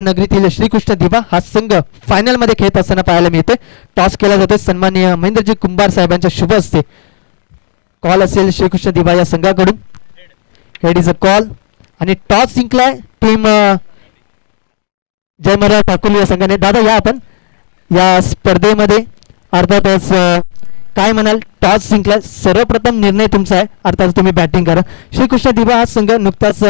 नगरीतील श्रीकृष्ण दिवा हा संघ फायनल मध्ये खेळत असताना पाहायला मिळते. टॉस केला जातो सन्माननीय महेंद्रजी कुंभार साहेबांच्या शुभ हस्ते. कॉल असेल श्रीकृष्ण दिवा या संघाकडून. हेड इज अ कॉल आणि टॉस जिंकलाय टीम जयमला ठाकूर या संघाने. दादा या आपण या स्पर्धेमध्ये अर्थातच काय म्हणाल? टॉस जिंकलाय, सर्वप्रथम निर्णय तुमचा आहे, अर्थात तुम्ही बॅटिंग करा. श्रीकृष्ण दिवा हा संघ नुकताच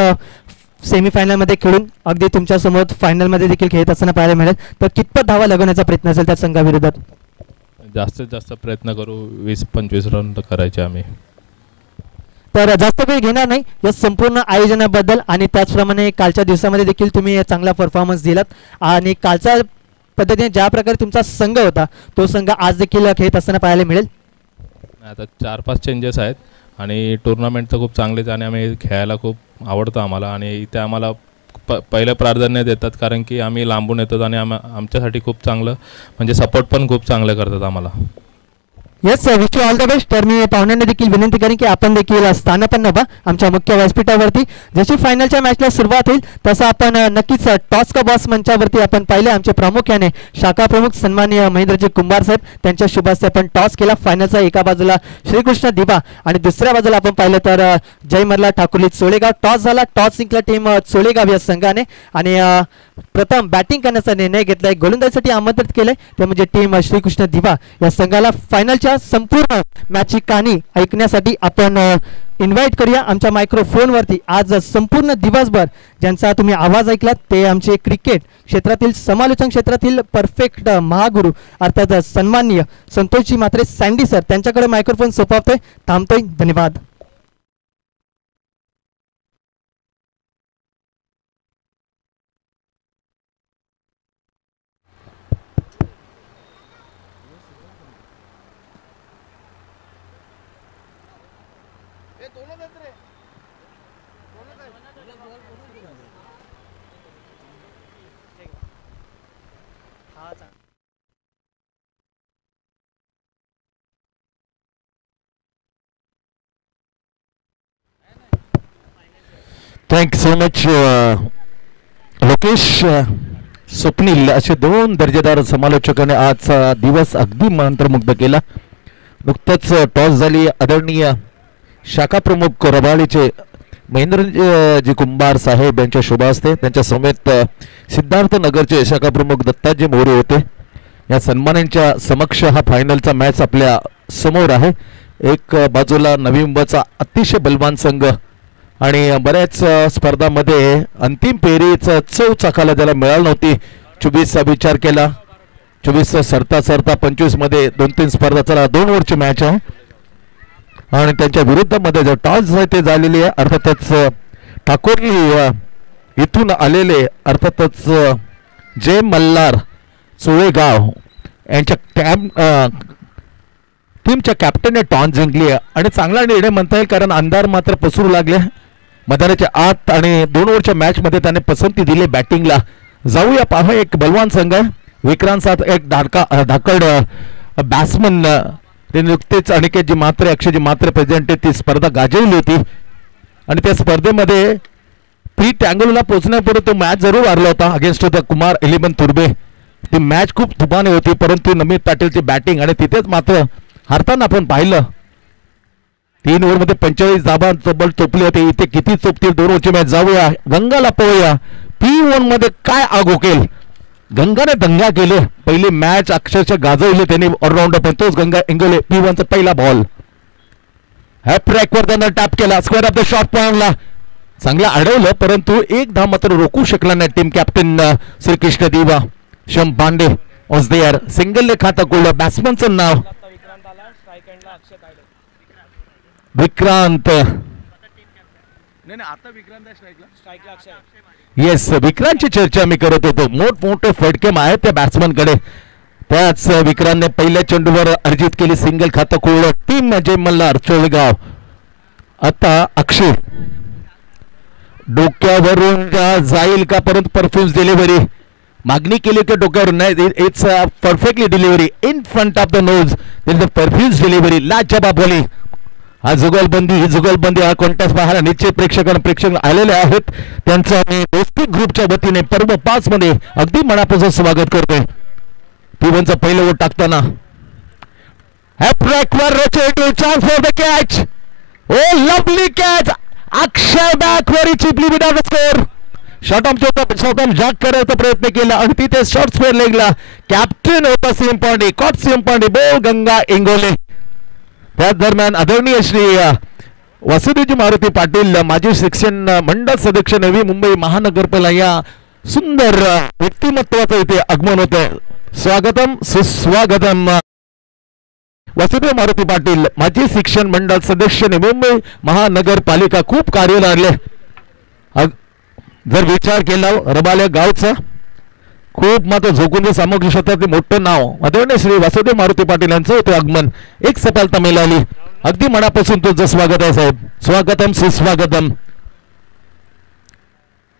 सेमीफायनलमध्ये खेळून अगदी तुमच्या समोर फायनलमध्ये देखील खेळत असताना पाहायला मिळेल. तर कितपत धावा लागवण्याचा प्रयत्न असेल त्या संघाविरोधात? जास्तीत जास्त प्रयत्न करू, 20-25 रन करायचे आम्ही. तर जास्त वेळ घेणार नाही या संपूर्ण आयोजनाबद्दल आणि त्याचप्रमाणे कालच्या दिवसामध्ये देखील तुम्ही चांगला परफॉर्मन्स दिलात आणि कालच्या पद्धतीने ज्या प्रकारे तुमचा संघ होता तो संघ आज देखील खेळत असताना पाहायला मिळेल. आता 4-5 चेंजेस आहेत आणि टुर्नामेंट तर खूप चांगलेच आणि आम्ही खेळायला खूप आवडतं आम्हाला आणि इथे आम्हाला पहिलं प्राधान्य देतात कारण की आम्ही लांबून येतो आणि आमच्यासाठी खूप चांगलं म्हणजे सपोर्ट पण खूप चांगलं करतात आम्हाला. Yes sir, wish you all the best. तर मी पाहुण्यांना देखील विनंती करेन की आपण देखील स्थानपन्न व्हा आमच्या मुख्य व्यासपीठावरती. जशी फायनलच्या मॅचला सुरुवात होईल तसं आपण नक्कीच टॉस का बॉस मंचावरती आपण पाहिले आमचे प्रामुख्याने शाखा प्रमुख सन्माननीय महेंद्रजी कुंभार साहेब त्यांच्या शुभ हस्ते आपण टॉस केला. फायनलचा एका बाजूला श्रीकृष्ण दिवा आणि दुसऱ्या बाजूला आपण पाहिलं तर जयमल्ला ठाकुर्ली चोळेगाव. टॉस झाला, टॉस जिंकला टीम चोळेगाव या संघाने आणि प्रथम बॅटिंग करण्याचा निर्णय घेतलाय. गोलंदाजीसाठी आमंत्रित केलंय ते म्हणजे टीम श्रीकृष्ण दिवा या संघाला. फायनलच्या संपूर्ण मॅचची कहाणी ऐकण्यासाठी आपण इन्व्हाइट करूया आमच्या मायक्रोफोनवरती. आज संपूर्ण दिवसभर ज्यांचा तुम्ही आवाज ऐकलात ते आमचे क्रिकेट क्षेत्रातील समालोचन क्षेत्रातील परफेक्ट महागुरू अर्थात सन्माननीय संतोषजी म्हात्रे सँडी सर, त्यांच्याकडे मायक्रोफोन सोपवतोय. थांबतोय. धन्यवाद. Thank so much Lokesh, Swapnil असे दोन दर्जेदार समालोचकाने आजचा दिवस अगदी मंत्रमुग्ध केला. नुकतंच टॉस झाली. आदरणीय शाखा प्रमुख रबाळीचे महेंद्रजी कुंभार साहेब यांच्या शुभ हस्ते त्यांच्या समेत सिद्धार्थ नगरचे शाखा प्रमुख दत्ताजी मोरे होते. या सन्मानांच्या समक्ष हा फायनलचा मॅच आपल्या समोर आहे. एक बाजूला नवी मुंबईचा अतिशय बलवान संघ आणि बऱ्याच स्पर्धामध्ये अंतिम फेरीचं चव चाकाला त्याला मिळाली नव्हती. 24चा विचार केला, 24 सरता सरता 25 मध्ये 2-3 स्पर्धा चला 2 ओव्हरची मॅच आहे आणि त्यांच्या विरुद्धमध्ये जो टॉस आहे ते झालेली आहे. अर्थातच ठाकुर्ली इथून आलेले अर्थातच जय मल्हार चोळेगाव यांच्या टीमच्या कॅप्टनने टॉस जिंकली आहे आणि चांगला निर्णय म्हणता येईल कारण अंधार मात्र पसरू लागले मैदानाच्या आत आणि 2 ओव्हरच्या मॅच मध्ये त्याने पसंती दिली बॅटिंगला. जाऊया पाहा, एक बलवान संघ आहे. विक्रांत साथ एक धाकड बॅट्समन ते नुकतेच अनिकेतजी म्हात्रे अक्षयजी म्हात्रे प्रेझेंट ती स्पर्धा गाजवली होती आणि त्या स्पर्धेमध्ये प्री टँगलला पोहोचण्यापूर्वी तो मॅच जरूर हारला होता अगेन्स्ट द कुमार 11 तुर्बे. ती मॅच खूप तुफानी होती परंतु नमित पाटीलची बॅटिंग आणि तिथेच मात्र हारताना आपण पाहिलं 3 ओव्हरमध्ये 45 धावा तब्बल चोपली होती. इथे किती चोपतील 2 ओव्हरची मॅच. जाऊया गंगाला पळूया. P1 मध्ये काय आग ओकेल. गंगाने दंगा केले. पहिली मॅच अक्षरशः गाजवली त्यांनी ऑलराऊंडर पण तोच गंगा इंगोले. P1चा पहिला बॉल हॅप ट्रॅकवर त्यानं टॅप केला. स्क्वेअर ऑफ द शॉट पॉइंटला चांगलं अडवलं परंतु एक धाव मात्र रोखू शकला नाही टीम कॅप्टन श्रीकृष्ण दिवा. शम पांडे वॉज देअर. सिंगलने खाता कोल्ड. बॅट्समनचं नाव विक्रांत. येस, विक्रांतची चर्चा मी करत होतो. मोठमोठे फटके आहेत त्या बॅट्समन कडे. त्याच विक्रांतने पहिल्या चेंडूवर अर्जित केली सिंगल खातं कोल्ड. टीम जय मल्हार चोळगाव. आता अक्षय डोक्यावरून जाईल का परंतु परफ्युम्स डिलिव्हरी मागणी केली की डोक्यावर नाही. It's perfectly delivery in front of the nose. Perfumes delivery लाजवाब बोली हा जुगलबंदी ही जुगलबंदी हा कोणत्याच पाहायला निश्चित प्रेक्षक आलेले आहेत. त्यांचं आम्ही दोस्ती ग्रुपच्या वतीने पर्व 5 मध्ये अगदी मनापासून स्वागत करतोय. P1चं पहिलं ओट टाकताना chance for the catch. Oh lovely catch. Akshay बॅकवर चिपली विदाउट स्कोर. शॉर्ट ऑर्म जॅक करायचा प्रयत्न केला आणि तिथे शॉर्ट स्क्वेअर लेगला कॅप्टन होता CM Pande. Caught CM Pande b Ganga Ingole. त्याच दरम्यान आदरणीय श्री वासुदेवजी मारुती पाटील माजी शिक्षण मंडळ सदस्य नवी मुंबई महानगरपालिका या सुंदर व्यक्तिमत्वाचं इथे आगमन होत आहे. स्वागतम सुस्वागतम. वासुदेव मारुती पाटील माजी शिक्षण मंडळ सदस्य नवी मुंबई महानगरपालिका खूप कार्य लागले. जर विचार केला रबाले गावचा खूप मात्र झोकून सामग्री क्षेत्रातील मोठं नाव आदरणीय श्री वासुदेव मारुती पाटील यांचं होते आगमन. एक सफलता मिळाली. अगदी मनापासून तुझं स्वागत आहे साहेब. स्वागतम सुस्वागतम.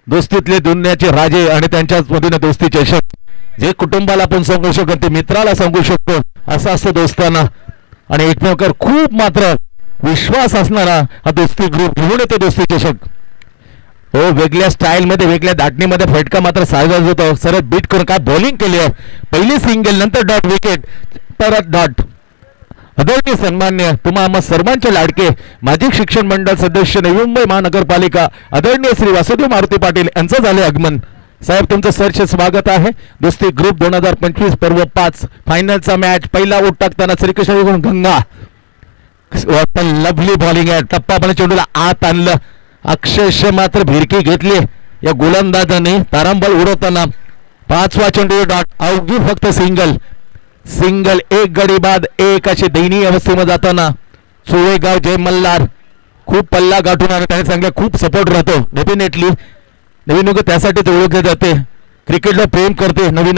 दोस्तीतले दुनियाचे राजे आणि त्यांच्याच मधून दोस्तीचे शब्द जे कुटुंबाला आपण सांगू शकतो ते मित्राला सांगू शकतो असं असतं दोस्ताना. आणि एकमेकांवर खूप मात्र विश्वास असणारा हा दोस्ती ग्रुप घेऊन येतो दोस्तीचे शब्द. हो वेगळ्या स्टाईल मध्ये वेगळ्या दाटणीमध्ये फटका मात्र सायझ होतो. सरळ बीट करून काय बॉलिंग केली आहे. पहिली सिंगल नंतर डॉट विकेट परत डॉट. आदरणीय सन्मान्य तुम्हा सर्वांचे लाडके माजी शिक्षण मंडळ सदस्य नवी मुंबई महानगरपालिका आदरणीय श्री वासुदेव मारुती पाटील यांचं झाले आगमन. साहेब तुमचं सरचे स्वागत आहे. दोस्ती ग्रुप 2025 पर्व 5 फायनलचा मॅच. पहिला ओट टाकताना श्रीकृष्ण गंगा. लवली बॉलिंग आहे. टप्पा चेंडूला आत आणलं. अक्षरशः मात्र भिरकी घेतली या गोलंदाजाने तारांबळ उडवताना. 5वा चेंडू डॉट. अवघी फक्त सिंगल एक गडी बाद एक अशी दयनीय अवस्थेमध्ये जाताना चोळेगाव जय मल्हार खूप पल्ला गाठून आणि त्याने चांगला खूप सपोर्ट राहतो. डेफिनेटली नवी मुंबई त्यासाठी ते ओळखले जाते. क्रिकेटला प्रेम करते नवी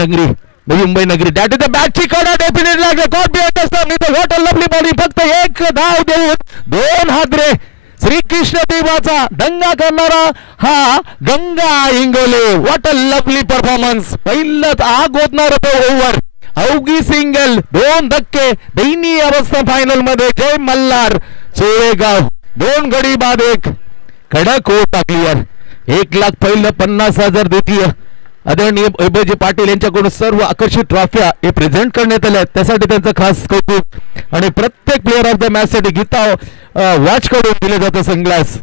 मुंबई नगरी. दॅट इज द बॅटची कडा डेफिनेटली लागले. God behind the stump is what a lovely bowling. फक्त एक धाव देऊन 2 हादरे. श्रीकृष्ण देवाचा दंगा करणारा हा Ganga Ingole. What a lovely performance. पहिलंच आग ओतणार ओव्हर. अवघी सिंगल 2 धक्के दयनीय अवस्था फायनल मध्ये. जय मल्हार चोळेगाव 2 गडी बाद 1 कडक ओट टाकली यार. 1,50,000 द्वितीय आदरणीय वैभवजी पाटील यांच्याकडून सर्व आकर्षित ट्रॉफ्या हे प्रेझेंट करण्यात आल्या. त्यासाठी त्यांचं खास कौतुक. आणि प्रत्येक प्लेअर ऑफ द मॅच साठी गीता वॉच कडून दिले जातं सनग्लास.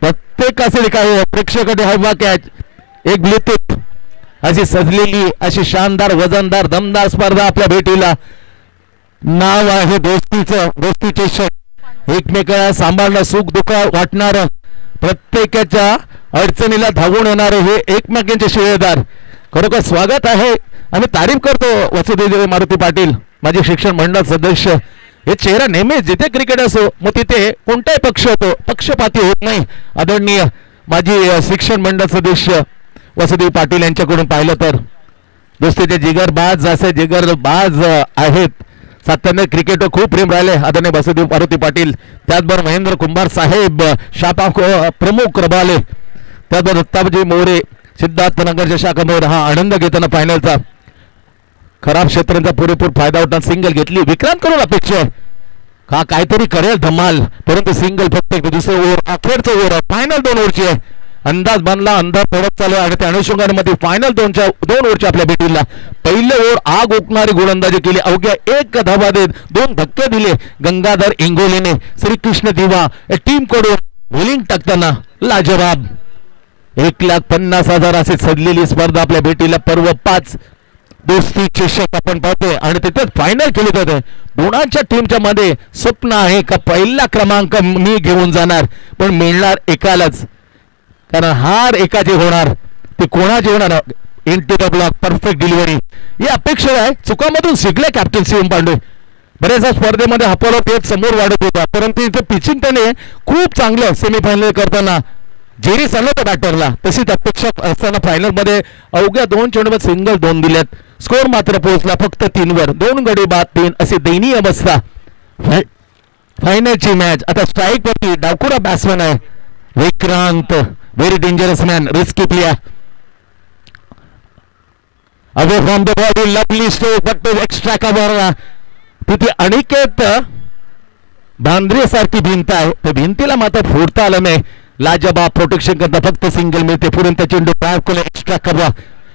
प्रत्येक असे काय प्रेक्षकाने हवा कॅच एक ब्लूटूथ अशी सजलेली अशी शानदार वजनदार दमदार स्पर्धा आपल्या भेटीला. नाव आहे दोस्तीचे शब्द. एकमेकाला सांभाळणं सुख दुःख वाटणार प्रत्येकाच्या अडचणीला धावून येणारे हे एकमेकांचे शिलेदार. खरोखर स्वागत आहे. आम्ही तारीफ करतो वासुदेव मारुती पाटील माझे शिक्षण मंडळ सदस्य. हे चेहरा नेहमीच जिथे क्रिकेट असो मग तिथे कोणताही पक्ष होतो पक्षपाती होत नाही. आदरणीय माझी शिक्षण मंडळ सदस्य वासुदेव पाटील यांच्याकडून पाहिलं तर दोस्तीचे जिगरबाज असे जिगरबाज आहेत. सातत्याने क्रिकेटवर खूप प्रेम राहिले आदरणीय वासुदेव मारुती पाटील. त्याचबरोबर महेंद्र कुंभार साहेब शापा प्रमुख रबाले. त्याचबरोबर दत्ताजी मोरे सिद्धार्थनगरच्या शाखामध्ये हा आनंद घेताना फायनलचा खराब क्षेत्रांचा पुरेपूर फायदा उठवून सिंगल घेतली. विक्रांत करून अपेक्षा आहे का काहीतरी करेल धमाल. परंतु सिंगल फक्त दुसरं ओव्हर अखेरचं ओव्हर फायनल 2 ओव्हरची आहे. अंदाज बनला अंदाज पडत चालू आणि त्या अनुषंगामध्ये फायनल 2 ओव्हरच्या आपल्या भेटीला पहिले ओव्हर आग ओकणारी गोलंदाजी केली. अवघ्या 1 धावा देत 2 धक्के दिले गंगाधर इंगोलेने. श्रीकृष्ण दिवा टीम कडून बॉलिंग टाकताना लाजवाब. 1,50,000 अशी सजलेली स्पर्धा आपल्या भेटीला पर्व 5 दोस्ती चषक आपण पाहतोय. आणि तिथेच फायनल केली जाते. दोघांच्या टीमच्या मध्ये स्वप्न आहे का पहिला क्रमांक मी घेऊन जाणार पण मिळणार एकालाच. कारण हार एकाची होणार ते कोणाची होणार. Into the block perfect delivery ही अपेक्षा आहे. चुकामधून शिकले कॅप्टन सीएम पांडे. बऱ्याचशा स्पर्धेमध्ये हपवत येत समोर वाढत होता परंतु इथे पिचिंग त्याने खूप चांगलं सेमीफायनल करताना जेरी चालवतं बॅटरला. तशीच अपेक्षा असताना फायनल मध्ये अवघ्या 2 चेंडूवर सिंगल 2 दिल्यात. स्कोर मात्र पोहोचला फक्त 3 वर. 2 गडी बाद 3 अशी दयनीय अवस्था. फायनलची मॅच आता स्ट्राईक वरती डावखुरा बॅट्समॅन आहे Vikrant. Very dangerous man. Risky player. Away from the body lovely stroke but extra cover. तिथे अनिकेत बांद्रेसारखी भिंत आहे त्या भिंतीला मात्र फोडता आलं नाही. लाजबाब प्रोटेक्शन करता फक्त सिंगल मिळते. पुरंत चेंडू ड्राईव्ह केला एक्स्ट्रा कवा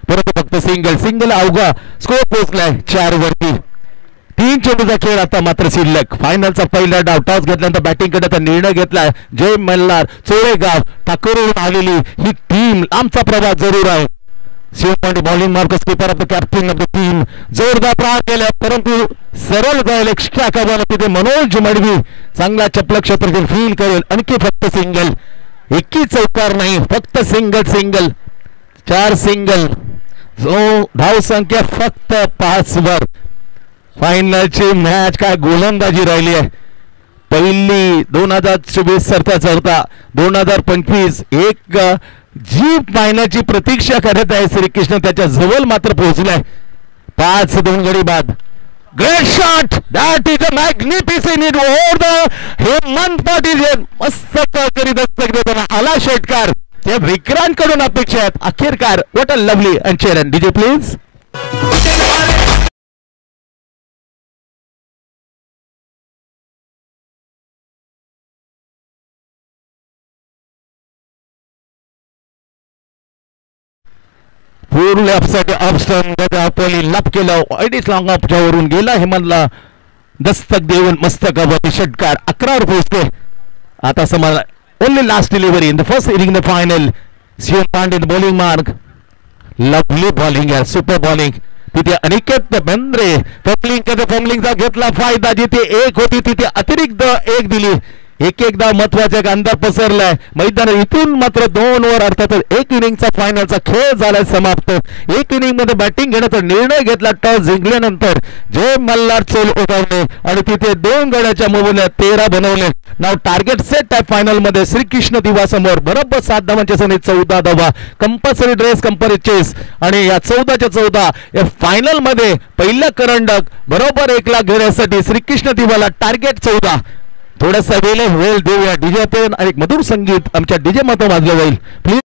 परंतु फक्त सिंगल सिंगल अवघा स्कोर पोहोचलाय 4 वरती. 3 चेंडूचा खेळ आता मात्र शिल्लक. फायनलचा पहिला डाव टॉस घेतल्यानंतर बॅटिंग करण्याचा निर्णय घेतलाय जय मल्हार चोळेगाव ठाकूरवरून आलेली ही टीम. आमचा प्रवाह जरूर आहे. Shivpande bowling Marcus keeper of the captain of the team. जोरदार प्रहार केला परंतु सरळ जाईल एक्स्ट्रा कव्हर. तिथे मनोज मडवी चांगला चपलक क्षेत्र फील करेल. आणखी फक्त सिंगल. एकी चौकार नाही फक्त सिंगल सिंगल 4 सिंगल. जो धाव संख्या फक्त 5 वर. फायनलची मॅच काय गोलंदाजी राहिली आहे. पहिली 2024 सरता सरता 2025 एक जी फायनलची प्रतीक्षा करत आहे श्रीकृष्ण त्याच्या जवळ मात्र पोहोचलाय. 5-2 गडी बाद. Great shot that is a magnificent it over the Hemant Patil. मस्त करी दस्तक देताना आला षटकार. त्या विक्रांत कडून अपेक्षा आहेत अखेरकार. व्हॉट अ लवली अँड चेरन. DJ please. पूर्ण अपसाईड ऑफस्टन गदापली लप केलं. अडीच लॉंग ऑफच्या वरून गेला हेमंतला दस्तक देऊन मस्तकावरती षटकार. 11 वर पोहोचते. आता समज only last delivery in the first inning the final. Shiv Pande bowling mark. Lovely bowling आहे सुपर बॉलिंग. तिथे अनिकेत बेंद्रे फॉर्मलिंगचा घेतला फायदा. जिथे 1 होती तिथे अतिरिक्त 1 दिली. एकदा महत्वाच्या अंधार पसरलाय मैदान. इथून मात्र 2 ओव्हर अर्थातच 1 इनिंगचा फायनलचा खेळ झालाय समाप्त. 1 इनिंग मध्ये बॅटिंग घेण्याचा निर्णय घेतला टॉस जिंकल्यानंतर. जय मल्हार चोल उठवले आणि तिथे 2 गड्याच्या मोबदल्यात 13 बनवले. नाव टार्गेट सेट आहे फायनल मध्ये श्रीकृष्ण दिवा समोर. बरोबर 7 धावांच्या सनी 14 धावा. कंपल्सरी ड्रेस कंपल्सरी चेस आणि या 14च्या 14 या फायनल मध्ये पहिला करंडक बरोबर 1 लाख घेण्यासाठी श्रीकृष्ण दिवाला टार्गेट 14. थोडासा वेळ देऊया डीजे आणि एक मधुर संगीत आमच्या डीजे मध्ये वाजलं जाईल प्लीज.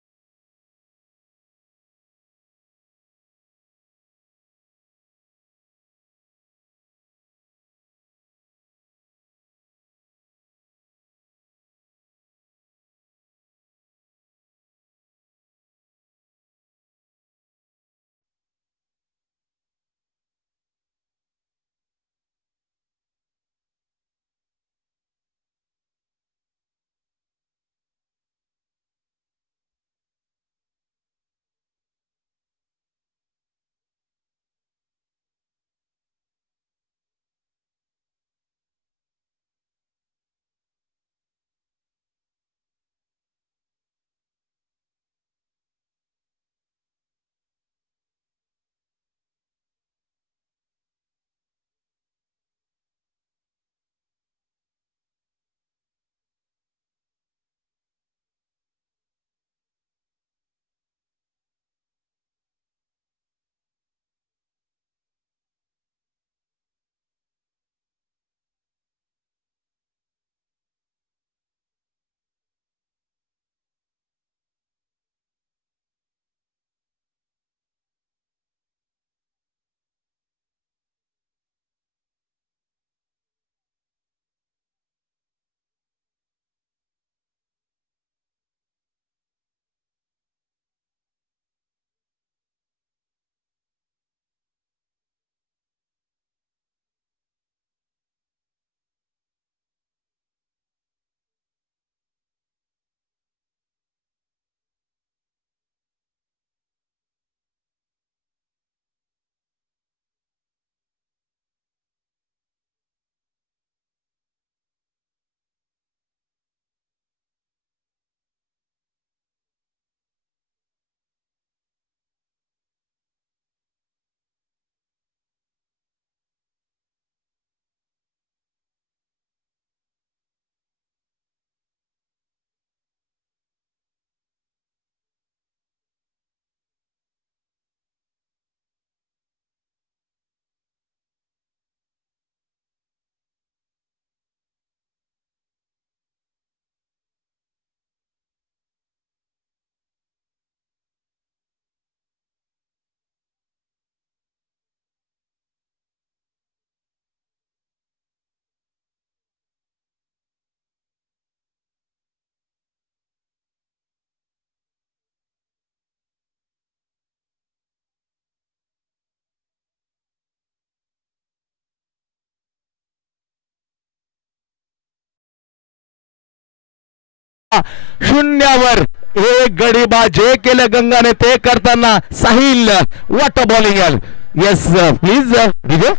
शून्यावर एक गडी बाद. जे केलं गंगाने ते करताना Sahil what a bowling. Yes please Vijay.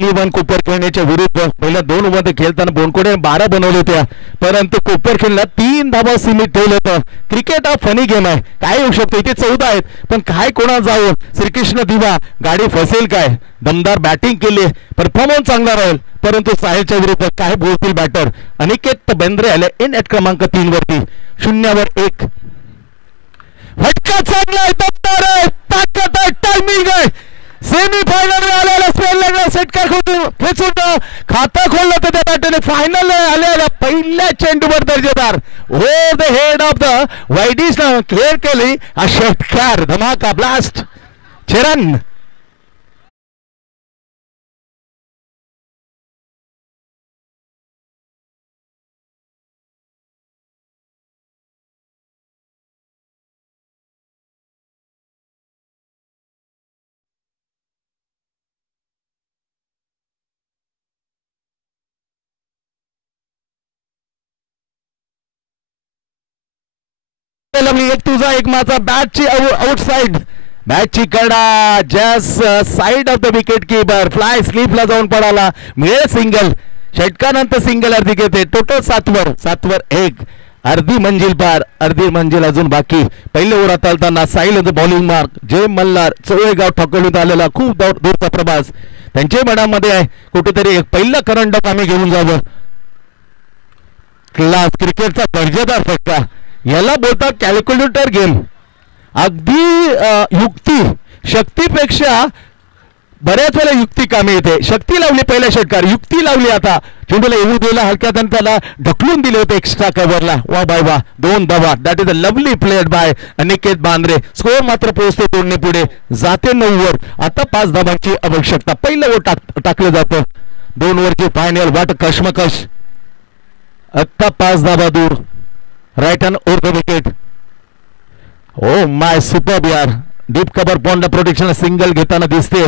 Evan Cooper खेळण्याच्या विरुद्ध पहिल्या 2 मध्ये खेळताना बोनकोडे 12 बनवले होत्या, परंतु कुपर खेळला 3 धावा सीमित ठेवलं होतं. क्रिकेट हा फनी गेम आहे, काय होऊ शकतो. इथे 14 आहेत पण काय कोणा जाऊ. श्रीकृष्ण दिवा गाडी फसेल काय. दमदार बॅटिंग केली, परफॉर्मन्स चांगला राहील, परंतु साहिलच्या विरुद्ध काय बोलतील बॅटर. अनिकेत बेंद्रे आले इन ॲट क्रमांक 3 वरती. 0-1 फटका चांगला आहे, दमदार आहे, ताकद आहे, टायमिंग आहे. सेमीफायनल में आलेला स्पेन षटकार खेचून खाता खोललं तर त्या बॅटने फायनल आलेल्या पहिल्या चेंडूवर दर्जेदार over the head of the widish clear केली. हा षटकार धमाका ब्लास्ट. चरण एक तुझा एक माझा. बॅटची आउटसाइड, बॅटची कडा just side of the wicket keeper. Fly स्लीपला जाऊन पडाला, मिळेल सिंगल. षटकानंतर सिंगल अर्धी घेते. टोटल 7वर 1. अर्धी मंजिल पार, अर्धी मंजिल अजून बाकी. पहिले ओव्हर हाताळताना साहिल बॉलिंग मार्क. जय मल्हार चोळेगाव ठोकवण्यात आलेला खूप दूरचा प्रवास त्यांच्या मनामध्ये आहे. कुठेतरी एक पहिला करंट डॉक आम्ही घेऊन जावं. क्लास क्रिकेटचा दर्जेदार फटका, याला बोलतात कॅल्क्युलेटर गेम. अगदी युक्ती शक्तीपेक्षा बऱ्याच वेळा युक्ती कामी येते. शक्ती लावली पहिल्या षटकार, युक्ती लावली आता. चेंडूला येऊ दिला हलक्यात आणि त्याला ढकलून दिले होते एक्स्ट्रा कव्हरला. वा बाय वा, 2 धावा. That is a lovely played by Aniket Bandre. Score मात्र पोहोचते 2 पुढे, जाते 9 वर. आता 5 धावांची आवश्यकता. पहिलं ओव्हर टाकलं जातं. 2 ओव्हरची फायनल. वाट कशमकश. आता 5 धावा दूर. Right hand over the wicket. Oh my superb यार. Deep cover point protection single घेताना दिसते.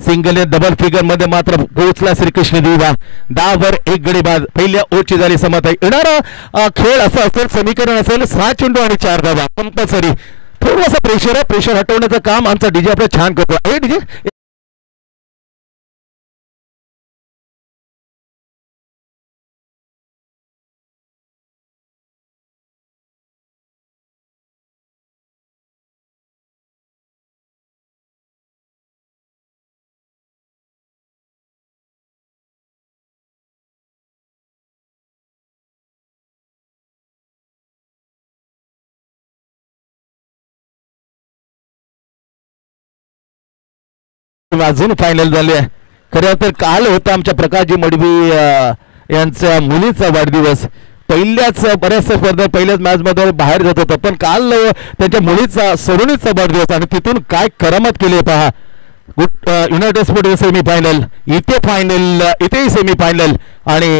सिंगल डबल फिगर मध्ये मात्र पोहोचला श्रीकृष्ण दिवा. 10 वर 1 गडी बाद. पहिल्या ओव्हरची झाली समाप्त. येणारा खेळ असा असेल, समीकरण असेल 6 चेंडू आणि 4 धावा कंपल्सरी. थोडंसं प्रेशर आहे, प्रेशर हटवण्याचं काम आमचा डीजे आपलं छान करतो. डीजे अजून फायनल झाले. खरं तर काल होता आमच्या प्रकाशजी मडवी यांच्या मुलीचा वाढदिवस. पहिल्याच बऱ्याचशा स्पर्धा पहिल्याच मॅच मध्ये बाहेर जात होता, पण काल त्यांच्या मुलीचा सरुणीचा वाढदिवस आणि तिथून काय करामत केली पहा. युनायटेड स्पोर्ट सेमीफायनल, इथे फायनल, इथेही सेमीफायनल आणि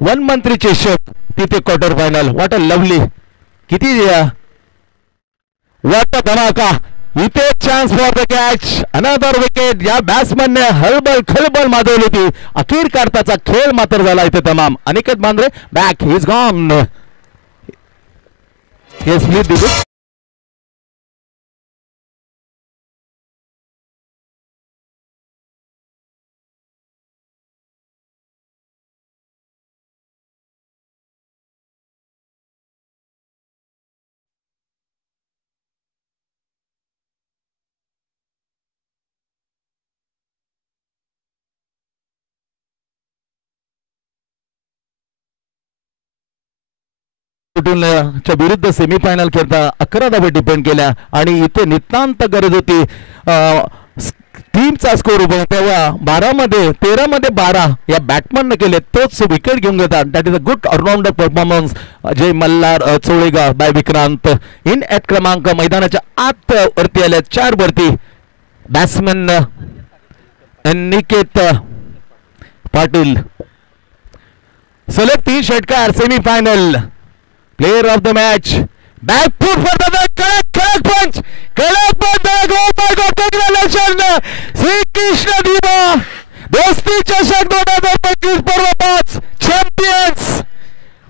1 मंथली चषक, तिथे quarter final. What a lovely. किती व्हॉट अ धमाका. इथे chance for the catch. Another wicket. या बॅट्समनने हळबळ खळबळ माजवली होती. अखेर काढताचा खेळ मात्र झाला इथे तमाम. Aniket Bandre back. He is gone. Yes please दिदू. च्या विरुद्ध सेमीफायनल खेळता 11 धावे डिपेंड केल्या आणि इथे नितांत गरज होती टीमचा स्कोर उभा तेव्हा 13 या बॅट्समनने केले तोच विकेट घेऊन घेतात. That is a good allrounder performance Ajay Malhar Cholegaon by Vikrant. इन ॲट क्रमांक मैदानाच्या आत वरती आले 4 वरती बॅट्समॅन निकेत पाटील. सलग 3 षटकार semifinal. Player of the match back foot Shri Krishna दिवा दोस्ती चषक 2025 पर्व 5 चॅम्पियन्स.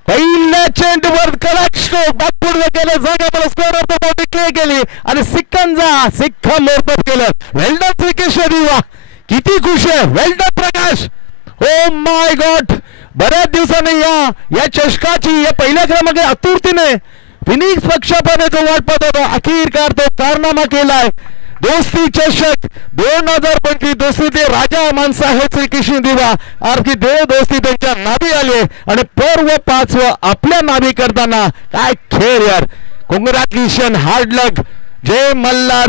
पहिल्या चेंडूवर कडक स्ट्रोक बॅकफूट केलं जागा score of the ball declare केली आणि सिक्का मोरपत केलं. वेल्डन श्री कृष्ण दिवा. किती खुश आहे. Well done Prakash. Oh my god. बऱ्याच दिवसांनी या चषकाची या पहिल्या क्रमांक आतुरतेने फिनिक्स पक्षाने जो वाट पाहत होता अखेरकार तो कारनामा केलाय. दोस्ती चषक 2025 दोस्ती ते राजा माणसा आहे श्री कृष्ण दिवा. आरती देव दोस्ती त्यांच्या नाभी आले आणि पर्व 5 आपल्या नाभी करताना काय खेळ यार. कॉंग्रॅच्युलेशन हार्ड लक. जय मल्हार